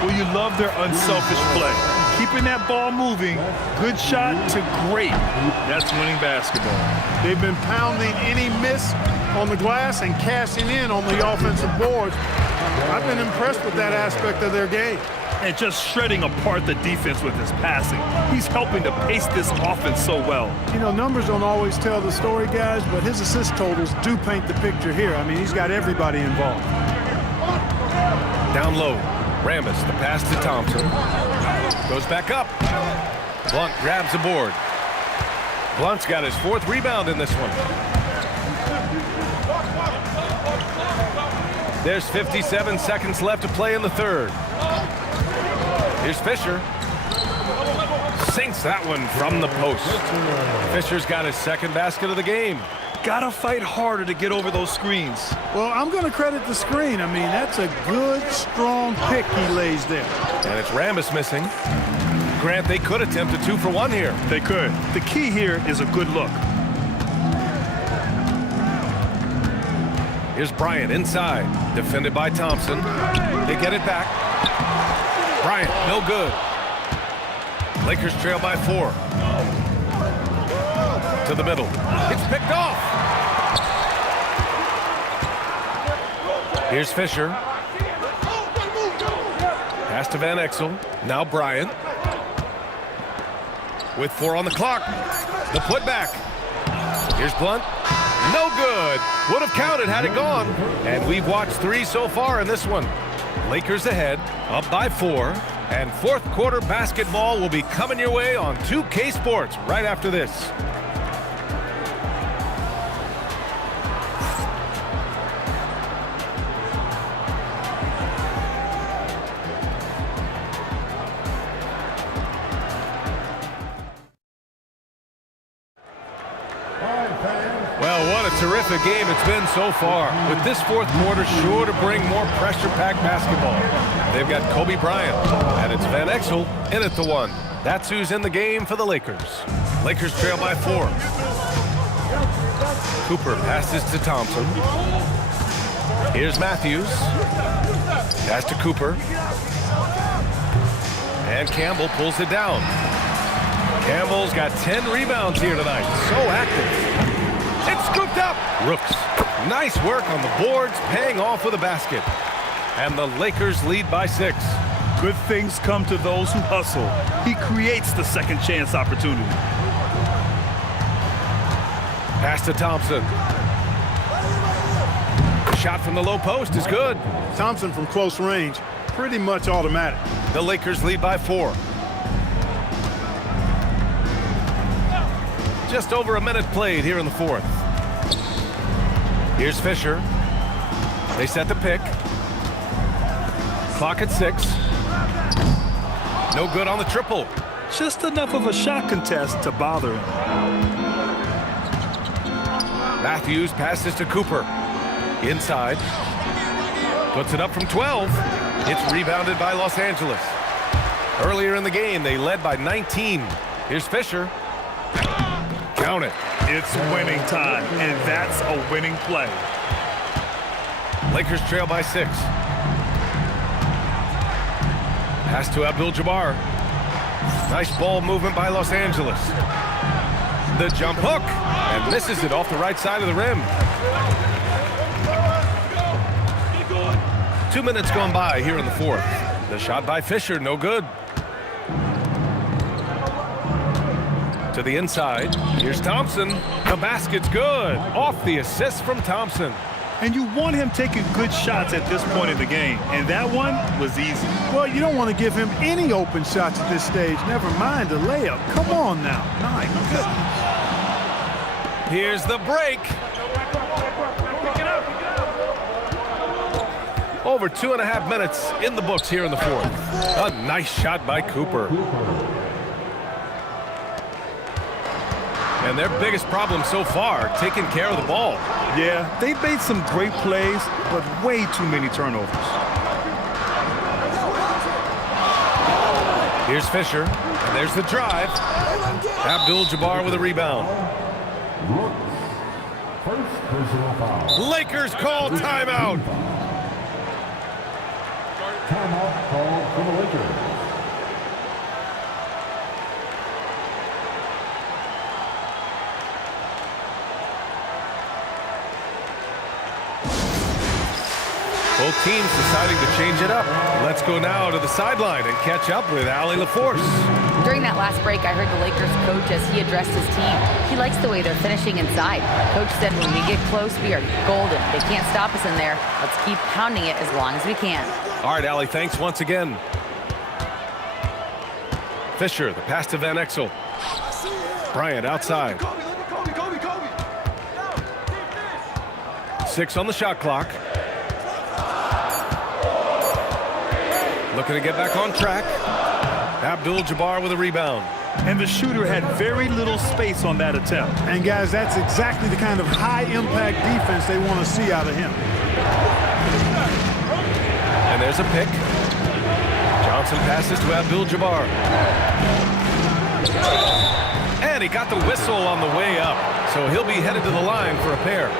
Well, you love their unselfish play. Keeping that ball moving, good shot to great. That's winning basketball. They've been pounding any miss on the glass and cashing in on the offensive boards. I've been impressed with that aspect of their game. And just shredding apart the defense with his passing. He's helping to pace this offense so well. You know, numbers don't always tell the story, guys, but his assist totals do paint the picture here. I mean, he's got everybody involved. Down low, Rambis, the pass to Thompson. Goes back up. Blunt grabs the board. Blunt's got his 4th rebound in this one. There's 57 seconds left to play in the third. Here's Fisher. Sinks that one from the post. Fisher's got his 2nd basket of the game. Gotta fight harder to get over those screens. Well, I'm going to credit the screen. I mean, that's a good, strong pick he lays there. And it's Rambis missing. Grant, they could attempt a 2 for 1 here. They could. The key here is a good look. Here's Bryant inside, defended by Thompson. They get it back. Bryant, no good. Lakers trail by 4. To the middle. It's picked off. Here's Fisher. Pass to Van Exel. Now Bryant. With 4 on the clock. The putback. Here's Blunt. No good. Would have counted had it gone. And we've watched 3 so far in this one. Lakers ahead, up by 4. And 4th quarter basketball will be coming your way on 2K Sports right after this. Well, what a terrific game it's been so far. With this 4th quarter sure to bring more pressure-packed basketball. They've got Kobe Bryant, and it's Van Exel in at the 1. That's who's in the game for the Lakers. Lakers trail by 4. Cooper passes to Thompson. Here's Matthews. Pass to Cooper. And Campbell pulls it down. Campbell's got 10 rebounds here tonight. So active. It's scooped up. Rooks. Nice work on the boards, paying off with a basket. And the Lakers lead by 6. Good things come to those who hustle. He creates the second chance opportunity. Pass to Thompson. Shot from the low post is good. Thompson from close range, pretty much automatic. The Lakers lead by 4. Just over a minute played here in the 4th. Here's Fisher. They set the pick. Clock at 6. No good on the triple. Just enough of a shot contest to bother him. Matthews passes to Cooper. Inside. Puts it up from 12. It's rebounded by Los Angeles. Earlier in the game, they led by 19. Here's Fisher. Count it. It's winning time, and that's a winning play. Lakers trail by 6. Pass to Abdul-Jabbar. Nice ball movement by Los Angeles. The jump hook, and misses it off the right side of the rim. 2 minutes gone by here in the fourth. The shot by Fisher, no good. To the inside, here's Thompson. The basket's good. Off the assist from Thompson. And you want him taking good shots at this point in the game, and that one was easy. Well, you don't want to give him any open shots at this stage, never mind a layup. Come on now. My goodness. Here's the break. Over 2.5 minutes in the books here in the fourth. A nice shot by Cooper. And their biggest problem so far, taking care of the ball. Yeah, they've made some great plays, but way too many turnovers. Here's Fisher, and there's the drive. Abdul-Jabbar with a rebound. First personal foul. Lakers call timeout. Timeout called for the Lakers. Both teams deciding to change it up. Let's go now to the sideline and catch up with Allie LaForce. During that last break, I heard the Lakers coach as he addressed his team. He likes the way they're finishing inside. Coach said when we get close, we are golden. They can't stop us in there. Let's keep pounding it as long as we can. All right, Allie, thanks once again. Fisher, the pass to Van Exel. Bryant outside. 6 on the shot clock. Looking to get back on track. Abdul-Jabbar with a rebound. And the shooter had very little space on that attempt. And guys, that's exactly the kind of high-impact defense they want to see out of him. And there's a pick. Johnson passes to Abdul-Jabbar. And he got the whistle on the way up. So he'll be headed to the line for a pair.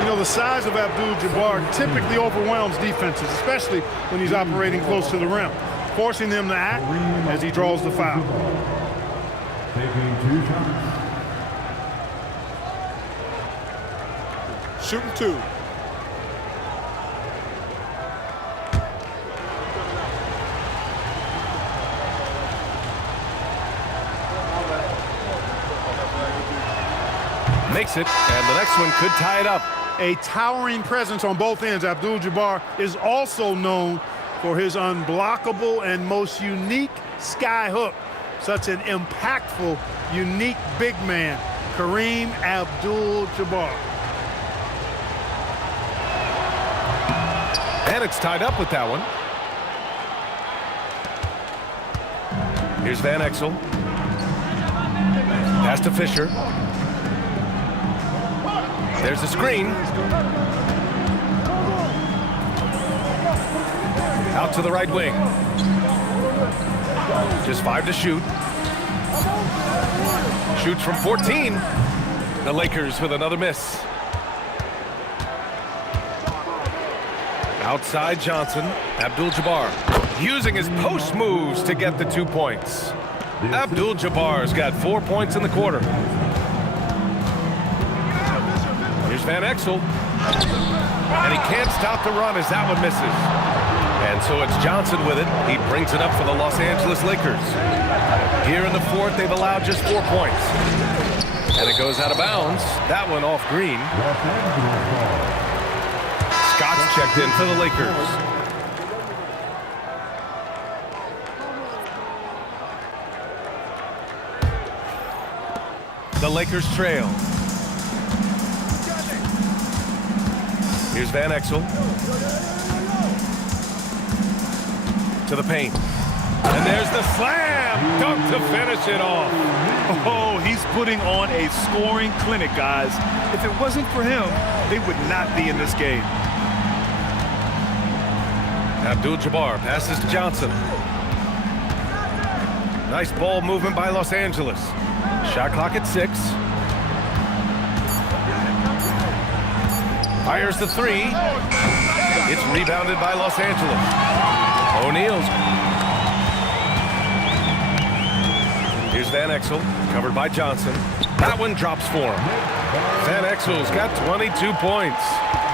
You know, the size of Abdul-Jabbar typically overwhelms defenses, especially when he's operating close to the rim, forcing them to act as he draws the foul. Taking 2 shots. Shooting 2. Makes it, and the next one could tie it up. A towering presence on both ends. Abdul-Jabbar is also known for his unblockable and most unique sky hook. Such an impactful, unique big man, Kareem Abdul-Jabbar. And it's tied up with that one. Here's Van Exel. Pass to Fisher. There's a screen. Out to the right wing. Just 5 to shoot. Shoots from 14. The Lakers with another miss. Outside Johnson. Abdul-Jabbar using his post moves to get the 2 points. Abdul-Jabbar's got 4 points in the quarter. Here's Van Exel. And he can't stop the run as that one misses. And so it's Johnson with it. He brings it up for the Los Angeles Lakers. Here in the fourth, they've allowed just 4 points. And it goes out of bounds. That one off Green. Scott's checked in for the Lakers. The Lakers trail. Here's Van Exel. To the paint. And there's the slam dunk to finish it off. Oh, he's putting on a scoring clinic, guys. If it wasn't for him, they would not be in this game. Abdul-Jabbar passes to Johnson. Nice ball movement by Los Angeles. Shot clock at 6. Fires the 3. It's rebounded by Los Angeles. O'Neal's. Here's Van Exel, covered by Johnson. That one drops for him. Van Exel's got 22 points.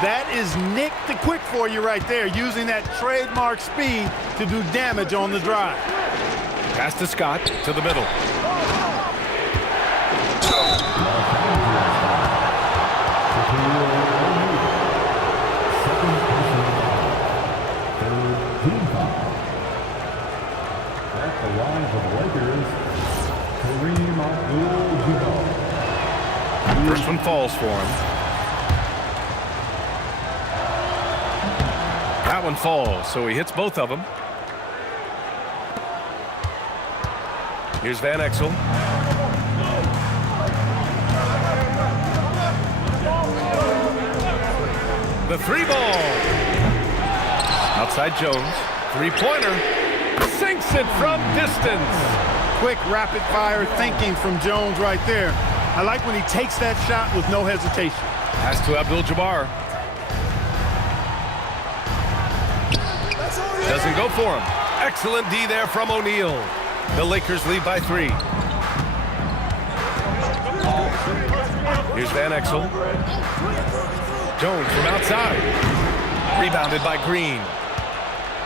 That is Nick the Quick for you right there, using that trademark speed to do damage on the drive. Pass to Scott, to the middle. At the line for the Lakers, Kareem Abdul-Jabbar. First one falls for him. That one falls, so he hits both of them. Here's Van Exel. The 3 ball. Outside Jones. 3-pointer. Sinks it from distance. Quick, rapid-fire thinking from Jones right there. I like when he takes that shot with no hesitation. Pass to Abdul-Jabbar. Doesn't go for him. Excellent D there from O'Neal. The Lakers lead by 3. Here's Van Exel. Jones from outside. Rebounded by Green.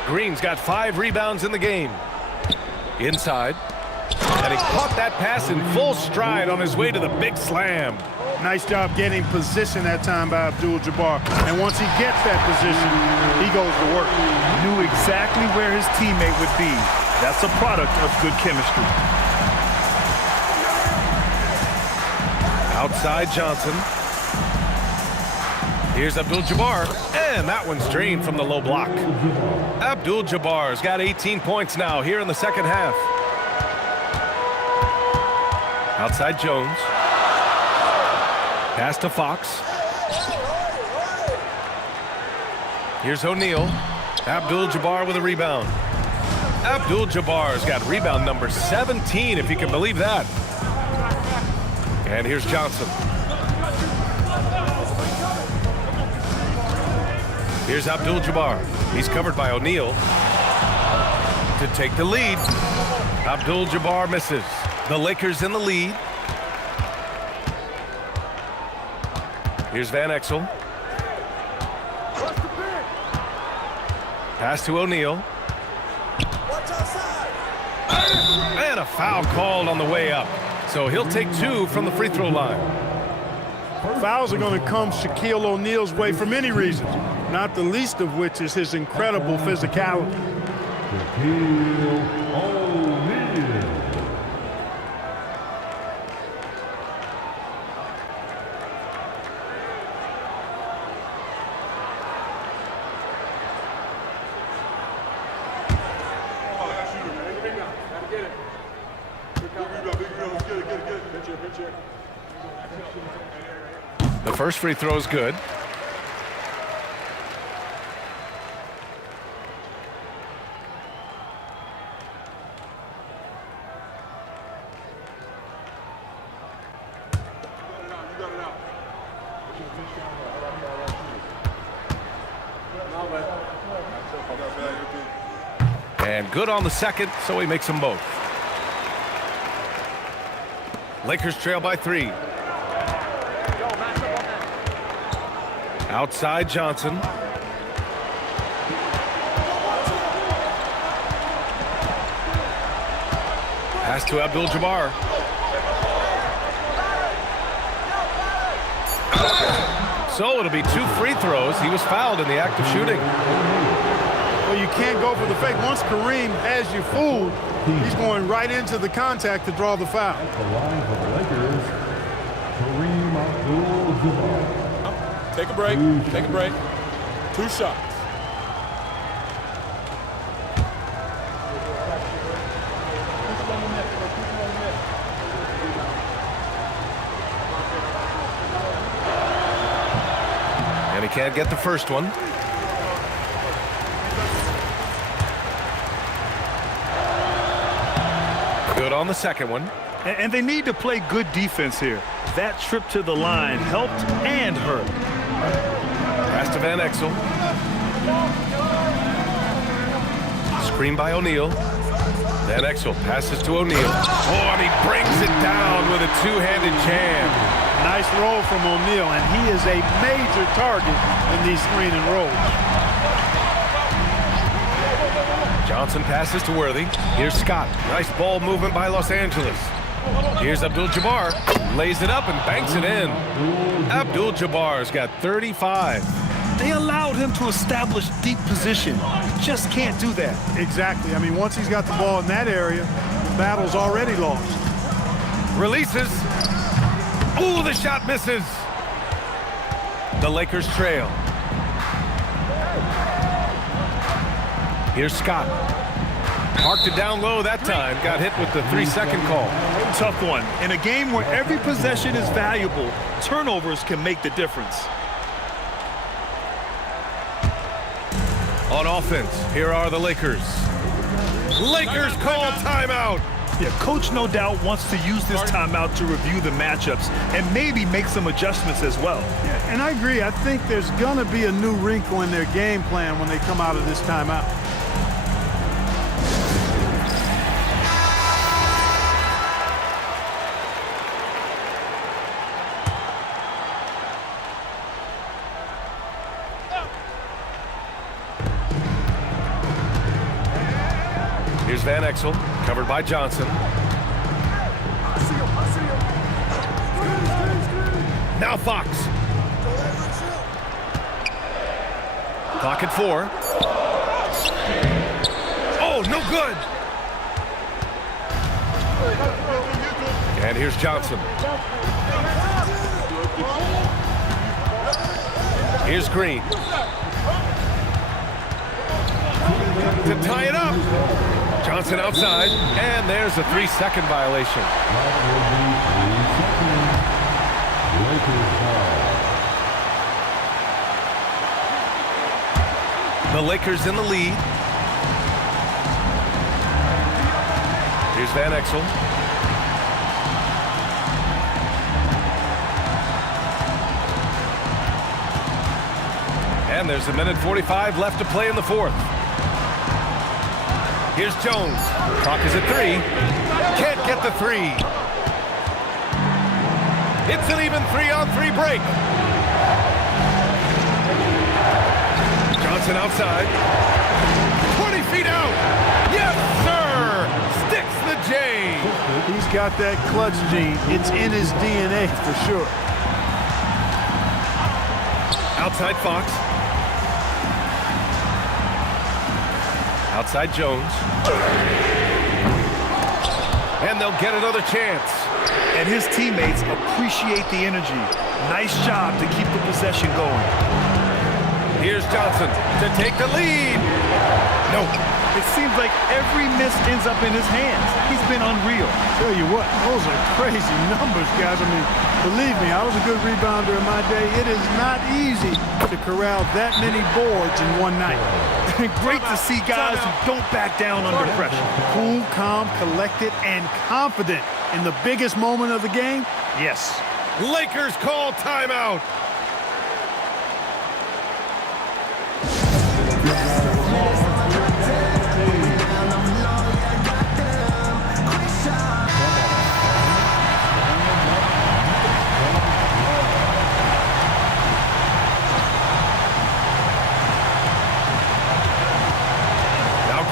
Green's got 5 rebounds in the game. Inside. And he caught that pass in full stride on his way to the big slam. Nice job getting position that time by Abdul-Jabbar. And once he gets that position, he goes to work. Knew exactly where his teammate would be. That's a product of good chemistry. Outside Johnson. Here's Abdul-Jabbar, and that one's drained from the low block. Abdul-Jabbar's got 18 points now here in the second half. Outside Jones. Pass to Fox. Here's O'Neal. Abdul-Jabbar with a rebound. Abdul-Jabbar's got rebound number 17, if you can believe that. And here's Johnson. Here's Abdul-Jabbar. He's covered by O'Neal to take the lead. Abdul-Jabbar misses. The Lakers in the lead. Here's Van Exel. Pass to O'Neal. And a foul called on the way up. So he'll take 2 from the free throw line. Fouls are going to come Shaquille O'Neal's way for many reasons, not the least of which is his incredible physicality. Shaquille O'Neal. The first free throw is good. And good on the second, so he makes them both. Lakers trail by 3. Outside Johnson. Pass to Abdul-Jabbar. So it'll be 2 free throws. He was fouled in the act of shooting. Well, you can't go for the fake. Once Kareem has you fooled, he's going right into the contact to draw the foul. At the line for the Lakers, Kareem Abdul-Jabbar. Take a break. Take a break. 2 shots. And he can't get the first one. Good on the second one. And they need to play good defense here. That trip to the line helped and hurt. Pass to Van Exel. Screen by O'Neal. Van Exel passes to O'Neal. Oh, and he brings it down with a two-handed jam. Nice roll from O'Neal, and he is a major target in these screen and rolls. Johnson passes to Worthy. Here's Scott. Nice ball movement by Los Angeles. Here's Abdul-Jabbar. Lays it up and banks it in. Abdul-Jabbar's got 35. They allowed him to establish deep position. Just can't do that. Exactly. I mean, once he's got the ball in that area, the battle's already lost. Releases. Ooh, the shot misses. The Lakers trail. Here's Scott. Marked it down low that time. Got hit with the 3-second call. Tough one. In a game where every possession is valuable, turnovers can make the difference. On offense, here are the Lakers. Lakers call timeout. Yeah, coach no doubt wants to use this timeout to review the matchups and maybe make some adjustments as well. Yeah, and I agree. I think there's going to be a new wrinkle in their game plan when they come out of this timeout. Here's Van Exel, covered by Johnson. Now Fox. Clock at 4. Oh, no good. And here's Johnson. Here's Green. To tie it up. Johnson outside, and there's a 3-second violation. The Lakers in the lead. Here's Van Exel. And there's a minute 45 left to play in the fourth. Here's Jones. Clock is at 3. Can't get the 3. It's an even 3-on-3 break. Johnson outside. 20 feet out. Yes, sir. Sticks the J. He's got that clutch gene. It's in his DNA for sure. Outside Fox. Outside Jones. And they'll get another chance. And his teammates appreciate the energy. Nice job to keep the possession going. Here's Johnson to take the lead. No. It seems like every miss ends up in his hands. He's been unreal. Tell you what, those are crazy numbers, guys. I mean, believe me, I was a good rebounder in my day. It is not easy to corral that many boards in one night. Great to see guys who don't back down under pressure. Cool, calm, collected, and confident in the biggest moment of the game. Yes. Lakers call timeout.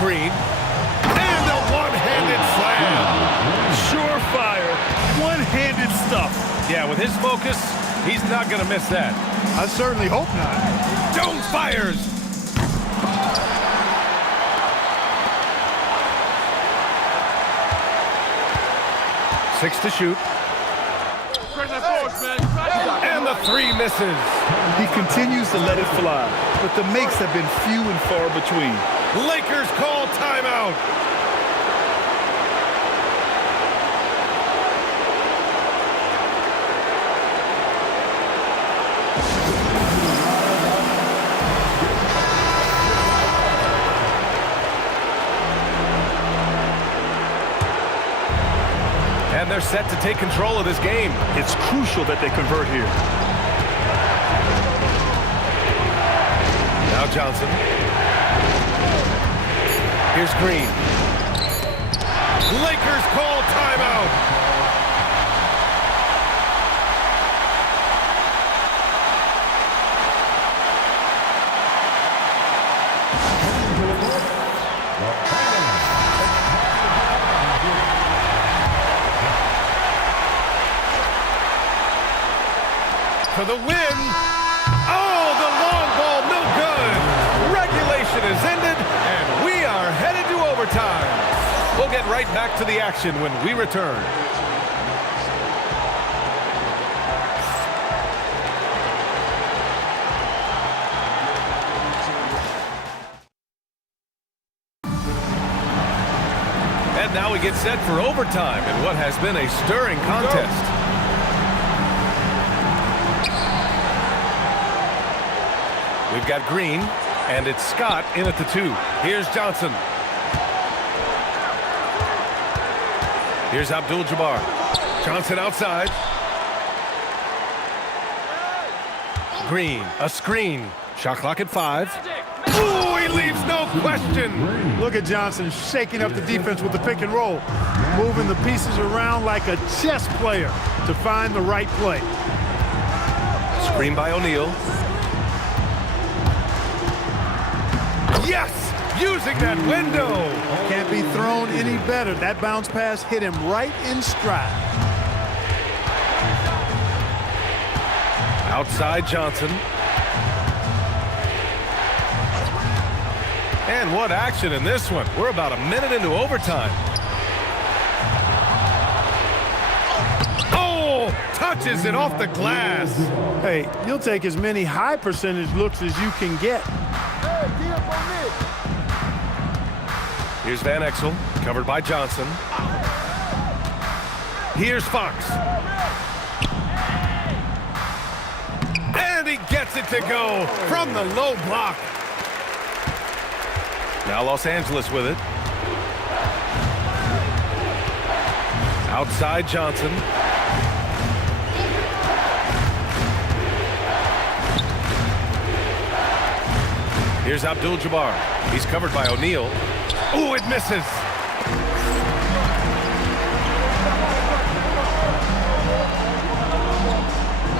Green, and a one-handed slam. Surefire, one-handed stuff. Yeah, with his focus, he's not going to miss that. I certainly hope not. Jones fires. Six to shoot. And the 3 misses. He continues to let it fly, but the makes have been few and far between. Lakers call timeout. they're set to take control of this game. It's crucial that they convert here. Now Johnson. Here's Green. Lakers call timeout. For the win. Oh, the long ball, no good. Regulation is ended, and we are headed to overtime. We'll get right back to the action when we return. And now we get set for overtime in what has been a stirring contest. We've got Green, and it's Scott in at the 2. Here's Johnson. Here's Abdul-Jabbar. Johnson outside. Green, a screen. Shot clock at 5. Ooh, he leaves no question. Look at Johnson shaking up the defense with the pick and roll, moving the pieces around like a chess player to find the right play. Screen by O'Neal. Yes! Using that window! Can't be thrown any better. That bounce pass hit him right in stride. Outside Johnson. And what action in this one. We're about a minute into overtime. Oh! Touches it off the glass. Hey, you'll take as many high percentage looks as you can get. Here's Van Exel, covered by Johnson. Here's Fox. And he gets it to go from the low block. Now Los Angeles with it. Outside Johnson. Here's Abdul-Jabbar. He's covered by O'Neal. Ooh, it misses.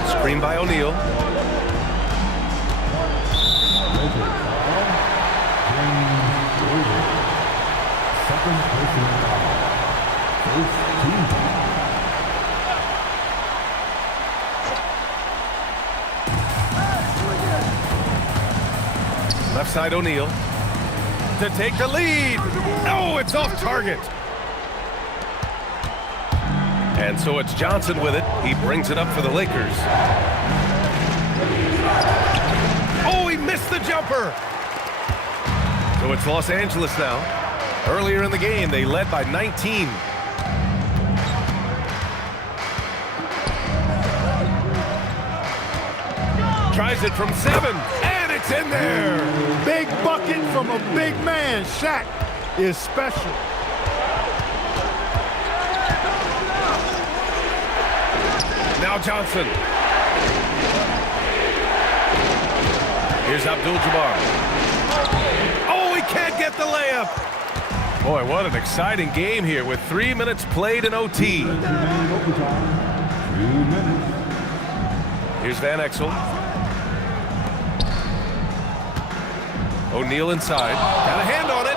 Screen by O'Neal. Second personal foul. First team. Left side O'Neal. To take the lead. Oh, it's off target. And so it's Johnson with it. He brings it up for the Lakers. Oh, he missed the jumper. So it's Los Angeles now. Earlier in the game, they led by 19. Tries it from 7, and it's in there. Big bucket from a big man. Shaq is special. Now Johnson. Here's Abdul-Jabbar. Oh, he can't get the layup. Boy, what an exciting game here with 3 minutes played in OT. Overtime. 2 minutes. Here's Van Exel. O'Neal inside. Got a hand on it.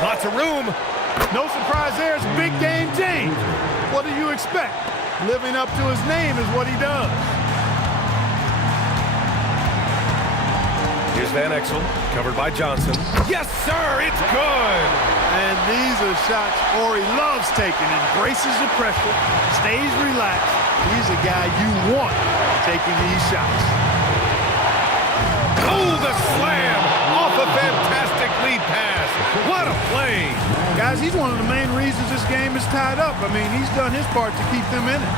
Lots of room. No surprise there. It's big game James. What do you expect? Living up to his name is what he does. Here's Van Exel, covered by Johnson. Yes, sir, it's good. And these are shots Horry loves taking. Embraces the pressure, stays relaxed. He's a guy you want taking these shots. Oh, the slam off a fantastic lead pass. What a play. Guys, he's one of the main reasons this game is tied up. I mean, he's done his part to keep them in it.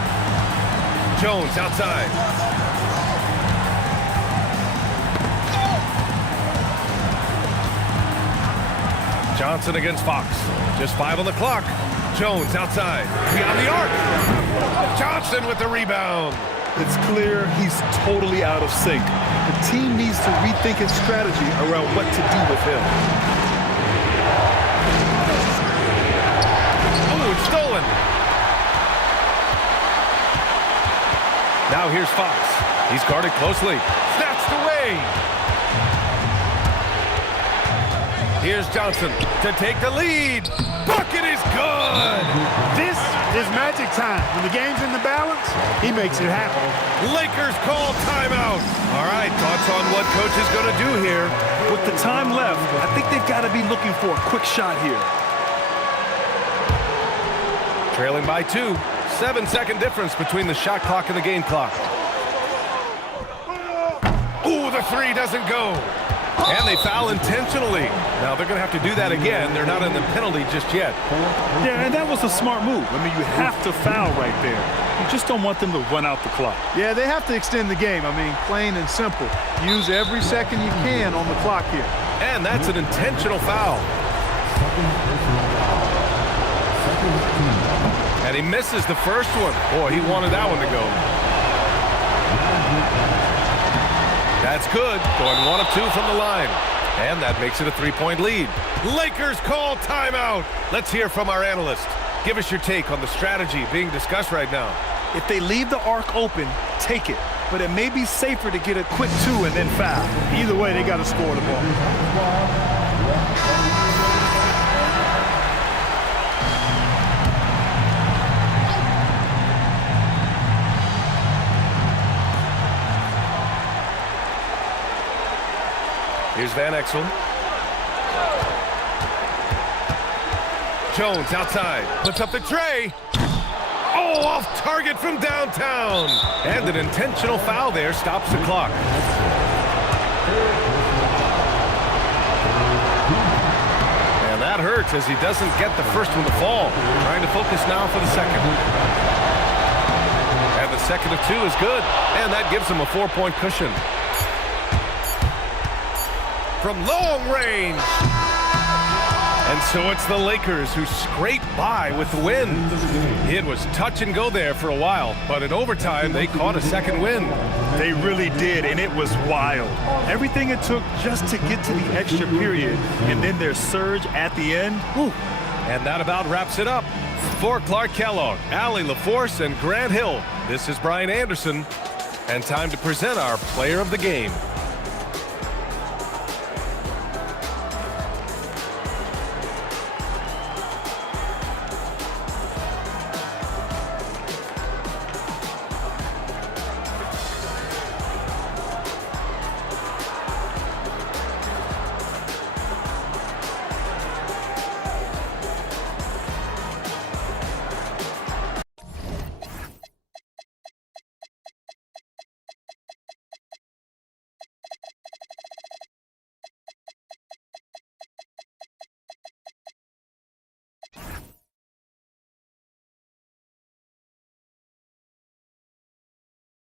Jones outside. Johnson against Fox. Just 5 on the clock. Jones outside. Beyond the arc. Johnson with the rebound. It's clear he's totally out of sync. The team needs to rethink its strategy around what to do with him. Oh, it's stolen. Now here's Fox. He's guarded closely. Snatched away. Here's Johnson to take the lead. Bucket is good. This is magic time. When the game's in the balance, he makes it happen. Lakers call timeout. All right, thoughts on what coach is going to do here? With the time left, I think they've got to be looking for a quick shot here. Trailing by 2. 7-second difference between the shot clock and the game clock. Ooh, the 3 doesn't go. And they foul intentionally. Now they're going to have to do that again. They're not in the penalty just yet. Yeah, and that was a smart move. I mean, you have to foul right there. You just don't want them to run out the clock. Yeah, they have to extend the game. I mean, plain and simple. Use every second you can on the clock here. And that's an intentional foul. And he misses the first one. Boy, he wanted that one to go. That's good. Going 1 of 2 from the line. And that makes it a 3-point lead. Lakers call timeout. Let's hear from our analyst. Give us your take on the strategy being discussed right now. If they leave the arc open, take it. But it may be safer to get a quick 2 and then foul. Either way, they got to score the ball. Here's Van Exel. Jones outside. Puts up the tray. Oh, off target from downtown. And an intentional foul there stops the clock. And that hurts as he doesn't get the first one to fall. Trying to focus now for the second. And the second of 2 is good. And that gives him a 4-point cushion. From long range. And so it's the Lakers who scrape by with the win. It was touch and go there for a while, but in overtime, they caught a second win. They really did, and it was wild. Everything it took just to get to the extra period, and then their surge at the end. Whew. And that about wraps it up. For Clark Kellogg, Allie LaForce, and Grant Hill, this is Brian Anderson, and time to present our player of the game.